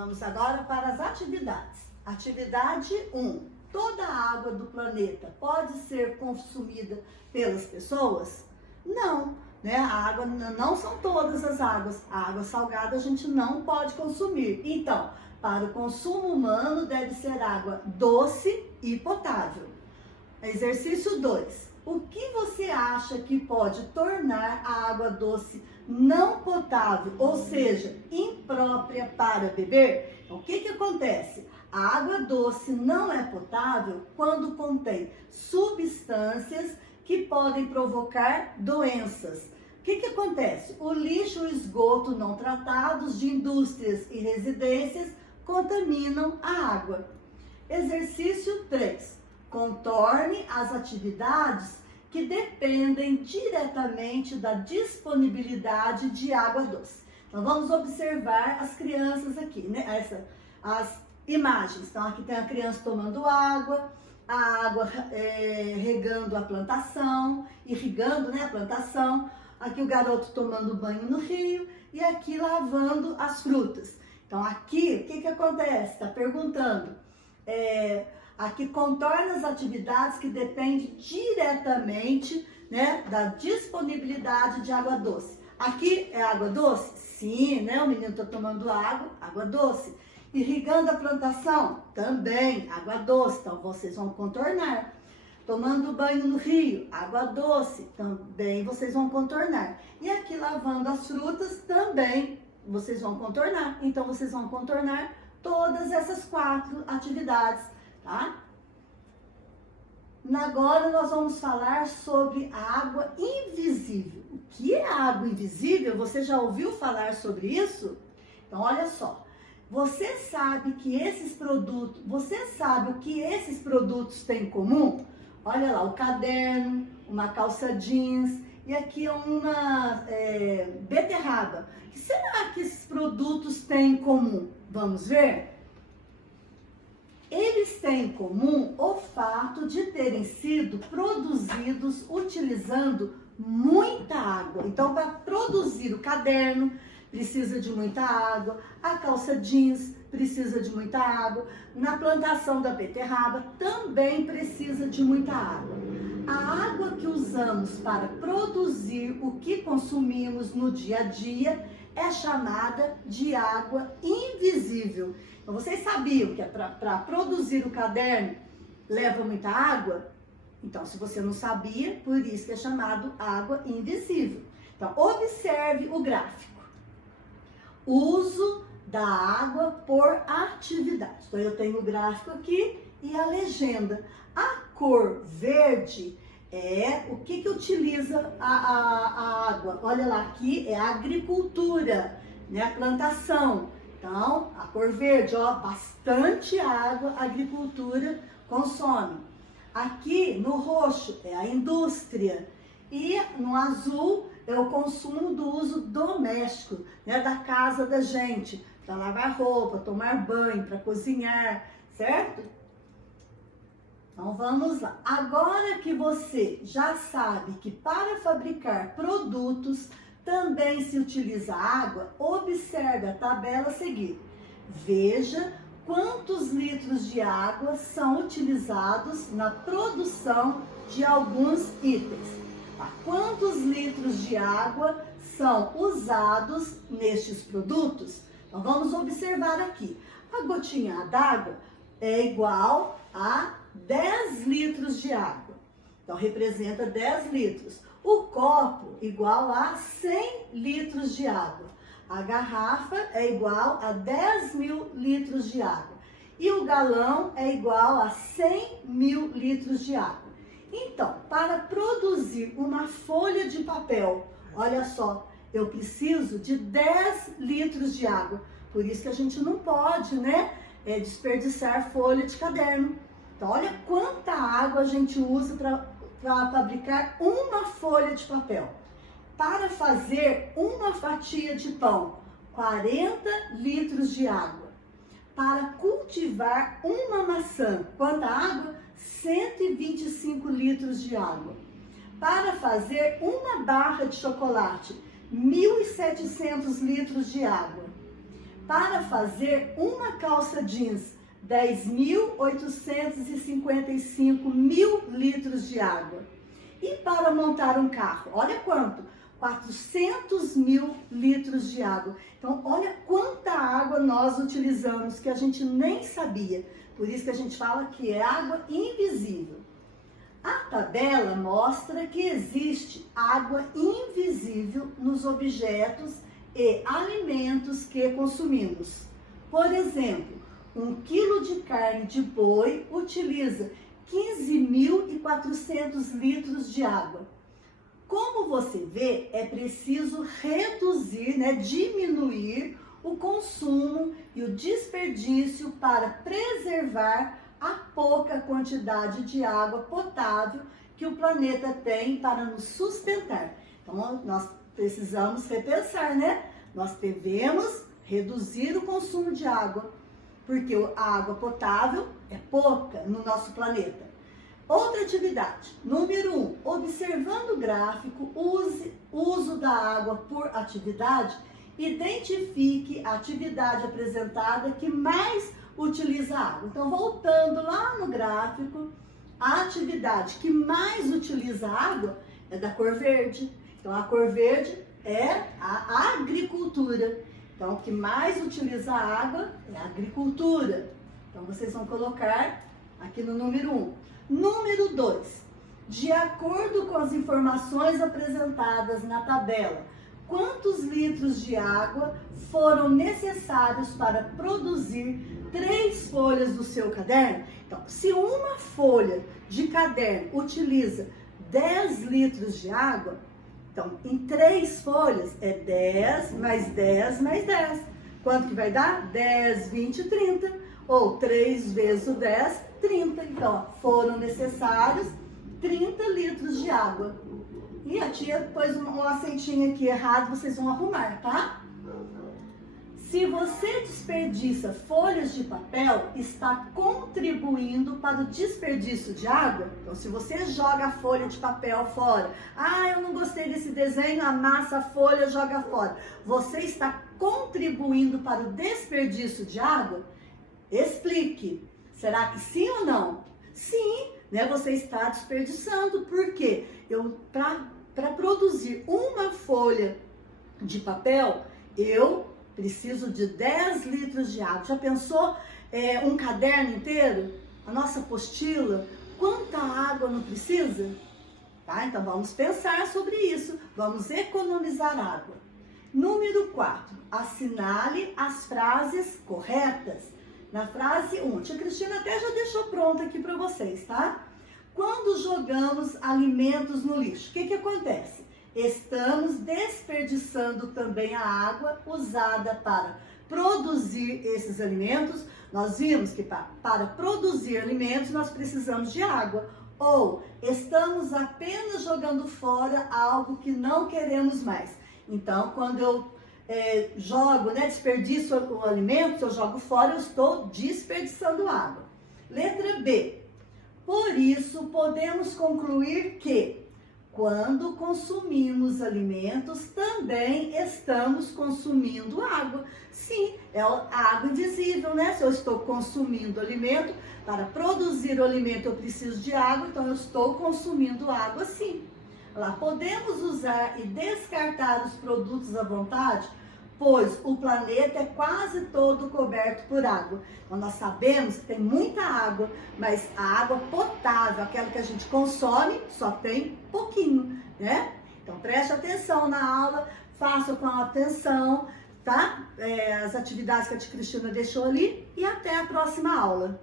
Vamos agora para as atividades. Atividade 1. Toda a água do planeta pode ser consumida pelas pessoas? Não, né? A água não são todas as águas. A água salgada a gente não pode consumir. Então, para o consumo humano deve ser água doce e potável. Exercício 2. O que você acha que pode tornar a água doce não potável, ou seja, imprópria para beber? Então, o que acontece? A água doce não é potável quando contém substâncias que podem provocar doenças. O que acontece? O lixo e o esgoto não tratados de indústrias e residências contaminam a água. Exercício 3. Contorne as atividades que dependem diretamente da disponibilidade de água doce. Então, vamos observar as crianças aqui, né? As imagens. Então, aqui tem a criança tomando água, a água regando a plantação, irrigando, né, a plantação. Aqui o garoto tomando banho no rio e aqui lavando as frutas. Então, aqui, o que acontece? Está perguntando. Aqui contorna as atividades que dependem diretamente, né, da disponibilidade de água doce. Aqui é água doce? Sim, né? O menino está tomando água doce. Irrigando a plantação? Também, água doce. Então, vocês vão contornar. Tomando banho no rio? Água doce. Também vocês vão contornar. E aqui lavando as frutas? Também vocês vão contornar. Então, vocês vão contornar todas essas 4 atividades. Tá? Agora nós vamos falar sobre a água invisível. O que é água invisível? Você já ouviu falar sobre isso? Então, olha só. Você sabe o que esses produtos têm em comum? Olha lá, o caderno, uma calça jeans e aqui uma beterraba. O que será que esses produtos têm em comum? Vamos ver? Eles têm em comum o fato de terem sido produzidos utilizando muita água. Então, para produzir o caderno, precisa de muita água. A calça jeans precisa de muita água. Na plantação da beterraba também precisa de muita água. A água que usamos para produzir o que consumimos no dia a dia é chamada de água invisível. Então, vocês sabiam que para produzir o caderno leva muita água? Então, se você não sabia, por isso que é chamado água invisível. Então, observe o gráfico. Uso da água por atividade. Então, eu tenho o gráfico aqui e a legenda. A cor verde é o que utiliza a água. Olha lá, aqui é a agricultura, né? A plantação. Então, a cor verde, ó, bastante água a agricultura consome. Aqui no roxo é a indústria e no azul é o consumo do uso doméstico, né, da casa da gente, para lavar roupa, tomar banho, para cozinhar, certo? Então vamos lá. Agora que você já sabe que para fabricar produtos também se utiliza água, observe a tabela a seguir. Veja quantos litros de água são utilizados na produção de alguns itens. Quantos litros de água são usados nestes produtos? Então vamos observar aqui. A gotinha d'água é igual a 10 litros de água. Então representa 10 litros. O copo igual a 100 litros de água. A garrafa é igual a 10.000 litros de água. E o galão é igual a 100.000 litros de água. Então, para produzir uma folha de papel, olha só, eu preciso de 10 litros de água. Por isso que a gente não pode, né, desperdiçar folha de caderno. Então, olha quanta água a gente usa para fabricar uma folha de papel. Para fazer uma fatia de pão, 40 litros de água. Para cultivar uma maçã, quanta água? 125 litros de água. Para fazer uma barra de chocolate, 1.700 litros de água. para fazer uma calça jeans, 10.855 mil litros de água. E para montar um carro, olha quanto? 400 mil litros de água. Então, olha quanta água nós utilizamos, que a gente nem sabia. Por isso que a gente fala que é água invisível. A tabela mostra que existe água invisível nos objetos e alimentos que consumimos. Por exemplo, 1 quilo de carne de boi utiliza 15.400 litros de água. Como você vê, é preciso reduzir, diminuir o consumo e o desperdício para preservar a pouca quantidade de água potável que o planeta tem para nos sustentar. Então, nós precisamos repensar, Nós devemos reduzir o consumo de água, porque a água potável é pouca no nosso planeta. Outra atividade, número 1, observando o gráfico, uso da água por atividade, identifique a atividade apresentada que mais utiliza água. Então, voltando lá no gráfico, a atividade que mais utiliza água é da cor verde. Então, a cor verde é a agricultura. Então, o que mais utiliza água é a agricultura. Então, vocês vão colocar aqui no número 1. Número 2. De acordo com as informações apresentadas na tabela, quantos litros de água foram necessários para produzir 3 folhas do seu caderno? Então, se uma folha de caderno utiliza 10 litros de água, então, em 3 folhas é 10 mais 10 mais 10. Quanto que vai dar? 10, 20, 30. Ou 3 vezes o 10, 30. Então, foram necessários 30 litros de água. E a tia pôs um acentinho aqui errado, vocês vão arrumar, tá? Se você desperdiça folhas de papel, está contribuindo para o desperdício de água. Então, se você joga a folha de papel fora, eu não gostei desse desenho, amassa a folha, joga fora. Você está contribuindo para o desperdício de água? Explique. Será que sim ou não? Sim, você está desperdiçando. Por quê? Para produzir uma folha de papel, eu preciso de 10 litros de água. Já pensou um caderno inteiro? A nossa apostila? Quanta água não precisa? Tá? Então vamos pensar sobre isso. Vamos economizar água. Número 4. Assinale as frases corretas. Na frase 1, tia Cristina até já deixou pronta aqui para vocês, tá? Quando jogamos alimentos no lixo, o que acontece? Estamos desperdiçando também a água usada para produzir esses alimentos. Nós vimos que para produzir alimentos nós precisamos de água. Ou estamos apenas jogando fora algo que não queremos mais. Então, quando eu desperdiço o alimento, se eu jogo fora, eu estou desperdiçando água. Letra B. Por isso, podemos concluir que quando consumimos alimentos, também estamos consumindo água. Sim, é a água invisível, Se eu estou consumindo alimento, para produzir o alimento eu preciso de água, então eu estou consumindo água sim. Lá, podemos usar e descartar os produtos à vontade, pois o planeta é quase todo coberto por água. Então, nós sabemos que tem muita água, mas a água potável, aquela que a gente consome, só tem pouquinho, Então, preste atenção na aula, faça com atenção, tá? As atividades que a tia Cristina deixou ali e até a próxima aula.